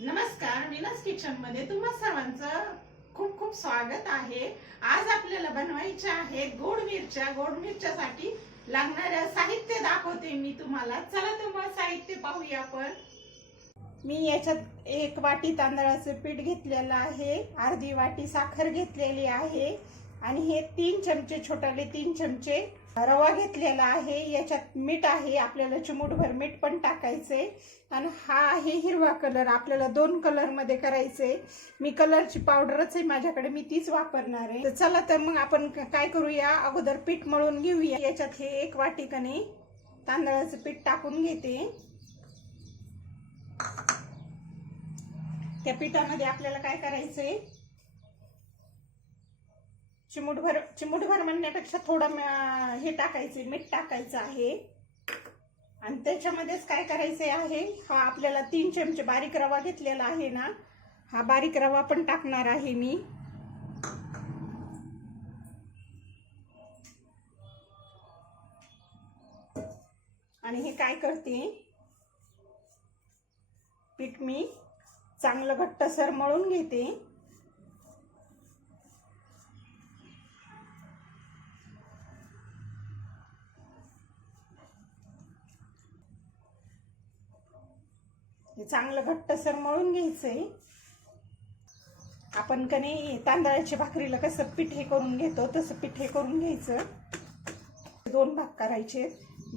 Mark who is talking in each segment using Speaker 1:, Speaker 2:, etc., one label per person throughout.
Speaker 1: नमस्कार विनस किचनमध्ये तुम्हा सर्वांचं खूप खूप स्वागत आहे. आज आपल्याला बनवायच्या आहेत गोड मिरच्या. गोड मिरच्यासाठी लागणाऱ्या साहित्य दाखवते मी तुम्हाला. चला तुम्हाला साहित्य पाहूया आपण. मी याच्यात एक वाटी तांदळाचं पीठ घेतलेलं आहे. अर्धी वाटी साखर घेतलेली आहे. आणि हे तीन चमचे छोटाले तीन चमचे रवा घेतलेला आहे. याच्यात मीठ आहे. आपल्याला चिमूटभर मीठ पण टाकायचंय. आणि हा आहे हिरवा कलर. आपल्याला दोन कलरमध्ये करायचे करायचंय. मी कलरची पावडरच आहे माझ्याकडे. मी तीच वापरणार आहे. तर चला तर मग आपण काय करूया? अगोदर पीठ मळून घेऊया. याच्यात हे एक वाटिकाने तांदळाचं पीठ टाकून घेते. त्या पिठामध्ये आपल्याला काय करायचंय? चिमूटभर चिमूटभर म्हणण्यापेक्षा थोडं हे टाकायचे मीठ टाकायचं आहे. आणि त्याच्यामध्येच काय करायचे आहे हा आपल्याला तीन चमचे बारीक रवा घेतलेला आहे ना हा बारीक रवा पण टाकणार आहे मी. आणि हे काय करते पीठ मी चांगलं घट्टसर मळून घेते. चांगलं घट्टसर मळून घ्यायचंय. आपण कने तांदळाच्या भाकरीला कसं पिठे करून घेतो तसं पिठे करून घ्यायचं. दोन भाग करायचे.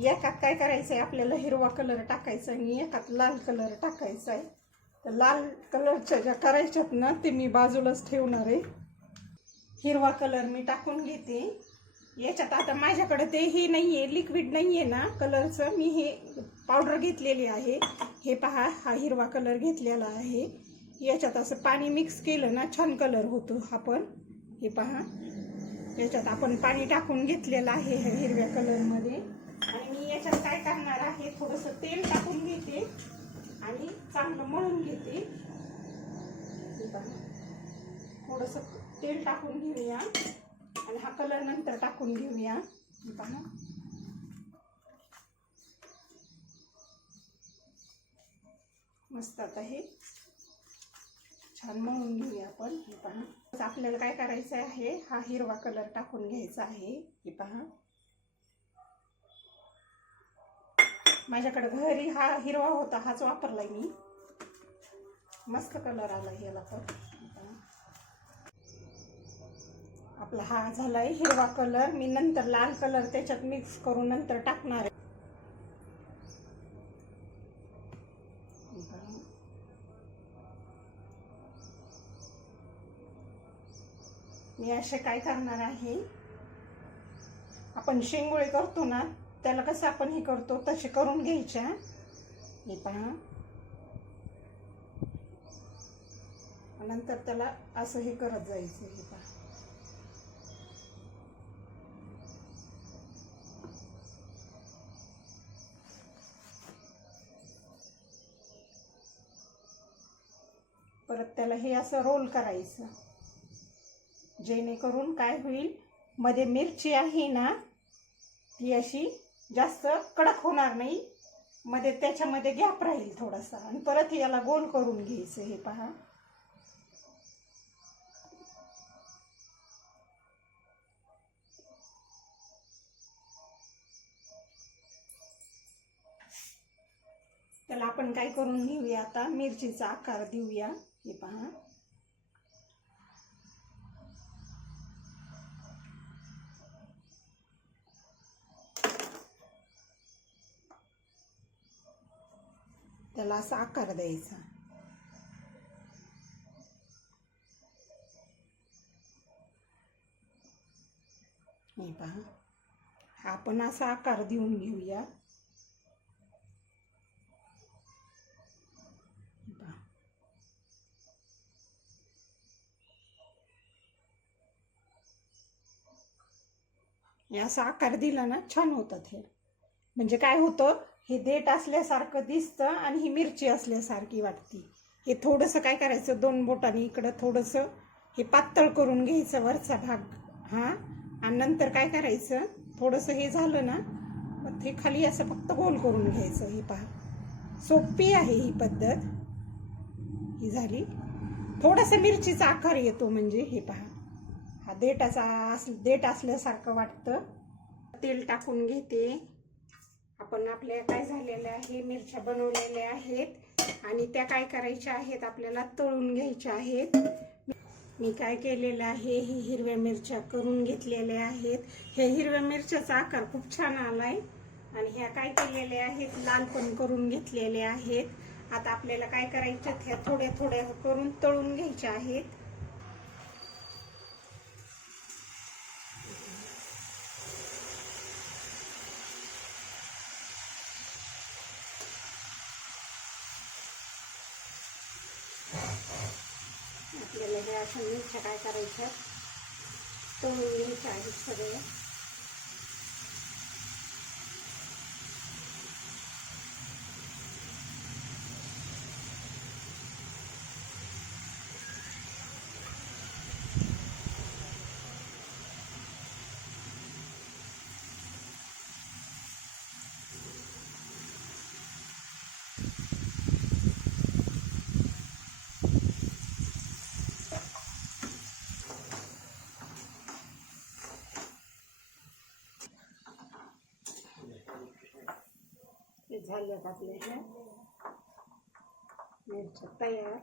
Speaker 1: एकात काय करायचंय आपल्याला हिरवा कलर टाकायचा आणि एकात लाल कलर टाकायचा आहे. तर लाल कलरच्या ज्या करायच्यात ना ते मी बाजूलाच ठेवणार आहे. हिरवा कलर मी टाकून घेते. याच्यात आता माझ्याकडे ते हे आहे लिक्विड नाही आहे ना कलरचं मी हे पावडर घेतलेली आहे. हे पहा हा हिरवा कलर घेतलेला आहे. याच्यात असं पाणी मिक्स केलं ना छान कलर होतो आपण हे पहा. याच्यात आपण पाणी टाकून घेतलेलं आहे ह्या हिरव्या कलरमध्ये आणि मी याच्यात काय करणार आहे थोडंसं तेल टाकून घेते आणि चांगलं मळून घेते. हे पहा. थोडंसं तेल टाकून घेऊया. आणि हा कलर नंतर टाकून घेऊया. हे पहा. मस्त आता हे. छान मळून घेऊया आपण हे पहा. आपल्याला काय करायचं आहे हा हिरवा कलर टाकून घ्यायचा आहे हे पहा. माझ्याकडे घरी हा हिरवा होता हाच वापरलाय मी. मस्त कलर आला याला पण आपला हा झालाय हिरवा कलर. मी नंतर लाल कलर त्याच्यात मिक्स करून नंतर टाकणार मी असे काय करणार आहे? आपण शेंगोळे करतो ना त्याला कसं आपण हे करतो तसे करून घ्यायच्या हे? पहा. नंतर त्याला असं हे करत जायचं हे पहा. परत त्याला हे असं रोल करायचं. जेणेकरून काय होईल? मध्ये मिरची आहे ना ती अशी जास्त कडक होणार नाही. मध्ये त्याच्यामध्ये गॅप राहील थोडासा. आणि परत याला गोल करून घ्यायचं हे पहा. त्याला आपण काय करून घेऊया आता? मिरचीचा आकार देऊया. हे पहा. त्याला असा आकार द्यायचा. हे पहा. आपण असा आकार देऊन घेऊया. असा आकार दिला ना छान होतात हे. म्हणजे काय होतं? हे देठ असल्यासारखं दिसतं आणि ही मिरची असल्यासारखी वाटते. हे थोडंसं काय करायचं? दोन बोटांनी इकडं थोडंसं हे पातळ करून घ्यायचं वरचा भाग. हां? आणि नंतर काय करायचं? थोडंसं हे झालं ना मग हे खाली असं फक्त गोल करून घ्यायचं हे पहा. सोपी आहे ही पद्धत. ही झाली. थोडासा मिरचीचा आकार येतो म्हणजे हे पहा. हा देटाचा अस देठ असल्यासारखं वाटतं. तेल टाकून घेते. आपण आपल्या काय झालेल्या आहे मिरच्या बनवलेल्या आहेत आणि त्या काय करायच्या आहेत आपल्याला तळून घ्यायच्या आहेत. मी काय केलेलं आहे ही हिरव्या मिरच्या करून घेतलेल्या आहेत. हे हिरव्या मिरच्याचा आकार खूप छान आलाय. आणि ह्या काय केलेल्या आहेत लाल पण करून घेतलेल्या आहेत. आता आपल्याला काय करायच्या ह्या थोड्या थोड्या करून तळून घ्यायच्या आहेत. आपल्याला हे असं मिरच्या काय करायच्या तळून घ्यायच्या आहे सगळ्या झाल्यात आपल्या ह्या मिरच्या तयार.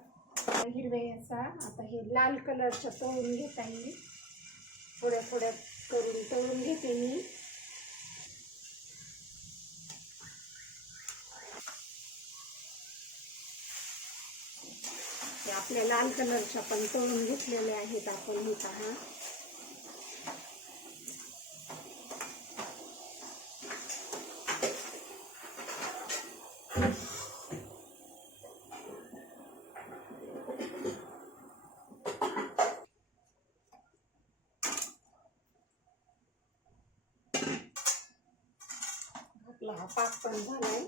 Speaker 1: हिरव्या याचा आता हे लाल कलरच्या तळून घेता येईल थोड्या थोड्या करून तळून घेते मी. आपल्या लाल कलरच्या पण तळून घेतलेल्या आहेत आपण हे. पहा पाक पण झालाय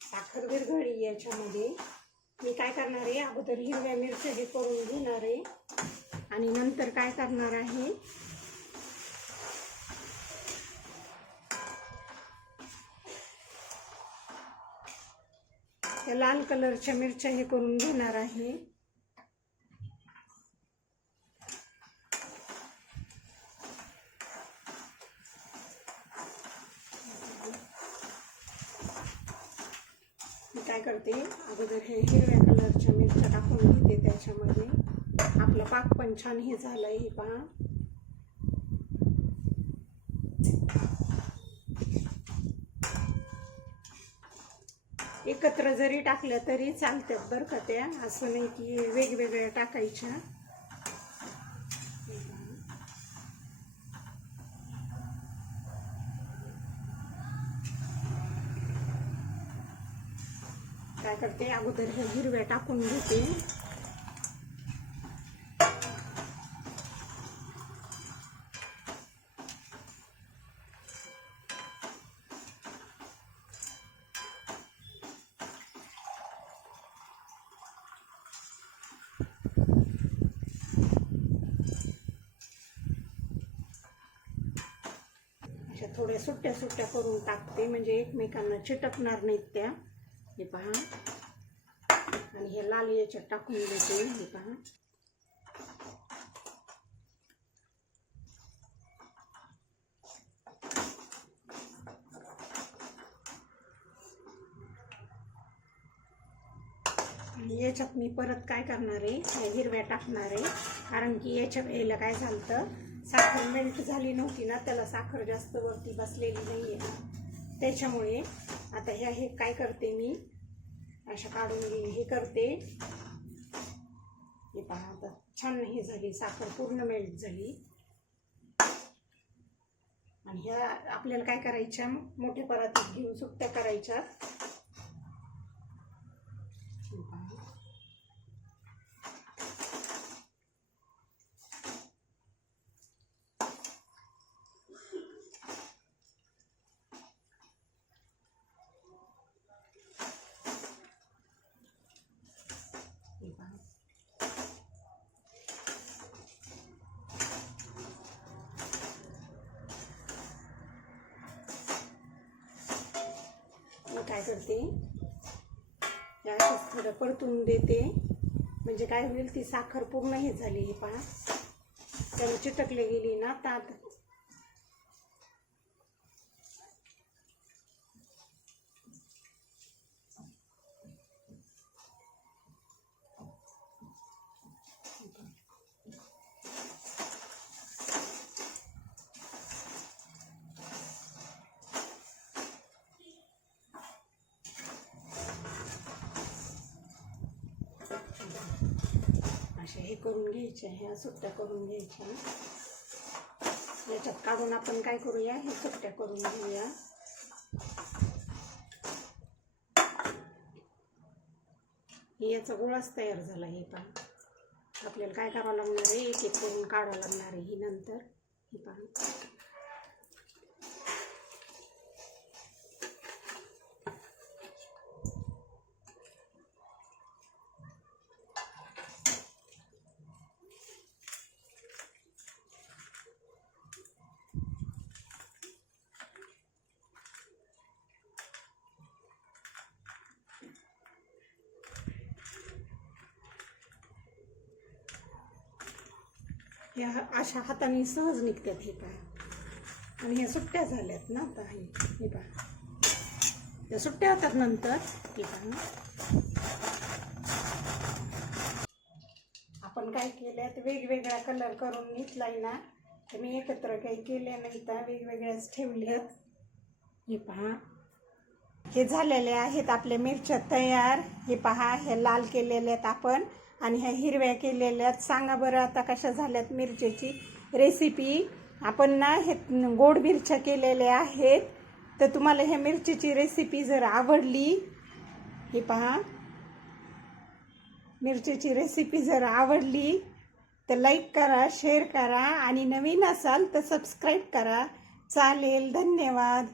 Speaker 1: साखर विरघळी याच्यामध्ये. मी काय करणार आहे? अगोदर हिरव्या मिरच्या हे करून घेणार आहे. आणि नंतर काय करणार आहे? त्या लाल कलरच्या मिरच्या हे करून घेणार आहे. काय करते? अगोदर हे हिरव्या कलरच्या मिरच्या टाकून घेते त्याच्यामध्ये. आपलं पाक पण छान हे झालंय हे पहा. एकत्र जरी टाकल्या तरी चालतात बरं का त्या. असं नाही की वेगवेगळ्या टाकायच्या. करते अगोदर हे हिरव्या टाकून घेते अशा थोड्या सुट्ट्या सुट्ट्या करून टाकते, म्हणजे एकमेकांना चिटकणार नाहीत त्या. हे पहा. हे लाल याच्यात टाकून देते हे पहा. याच्यात मी परत काय करणार आहे? या हिरव्या टाकणार आहे. कारण की याच्या वेळेला काय झालं तर साखर मेल्ट झाली नव्हती ना त्याला साखर जास्त वरती बसलेली नाही आहे त्याच्यामुळे आता ह्या हे काय करते मी? अशा काढून हे करते. हे पहा आता छान हे झाली साखर पूर्ण मेल्ट झाली. आणि ह्या आपल्याला काय करायच्या? मोठ्या परातीत घेऊन सुट्ट्या करायच्या. काय करते. या अशीच थोडं परतून देते. म्हणजे काय होईल ती साखर पूर्ण हे झाली हे पहा. त्यामुळे चिटकले गेली ना तात अशा हे करून घ्यायच्या ह्या सुट्ट्या करून घ्यायच्या. याच्यात काढून आपण काय करूया? हे सुट्ट्या करून घेऊया. याचा गोळाच तयार झाला हे पहा. आपल्याला काय करावं लागणार आहे? एक एक करून काढावं लागणार आहे ही नंतर. हे पहा. ह्या अशा हाताने सहज निघतात हे पहा आणि ह्या सुट्ट्या झाल्यात ना आता हे हे पहा. त्या सुट्ट्या होतात नंतर हे पहा आपण काय केल्यात? वेगवेगळा कलर करून घेतलाय ना. तर मी एकत्र काही केले नाही तर वेगवेगळ्याच ठेवल्यात. हे पहा. हे झालेले आहेत आपल्या मिरच्या तयार. हे पहा हे लाल केलेले आहेत आपण. आणि ह्या हिरव्या केलेल्या सांगा बरं आता कशा झाल्यात मिरच्याची रेसिपी आपण ना हे गोड मिरच्या केलेल्या आहेत. तर तुम्हाला ह्या मिरचीची रेसिपी जर आवडली हे पहा. मिरचीची रेसिपी जर आवडली तर लाईक करा शेअर करा. आणि नवीन असाल तर सबस्क्राईब करा. चालेल धन्यवाद.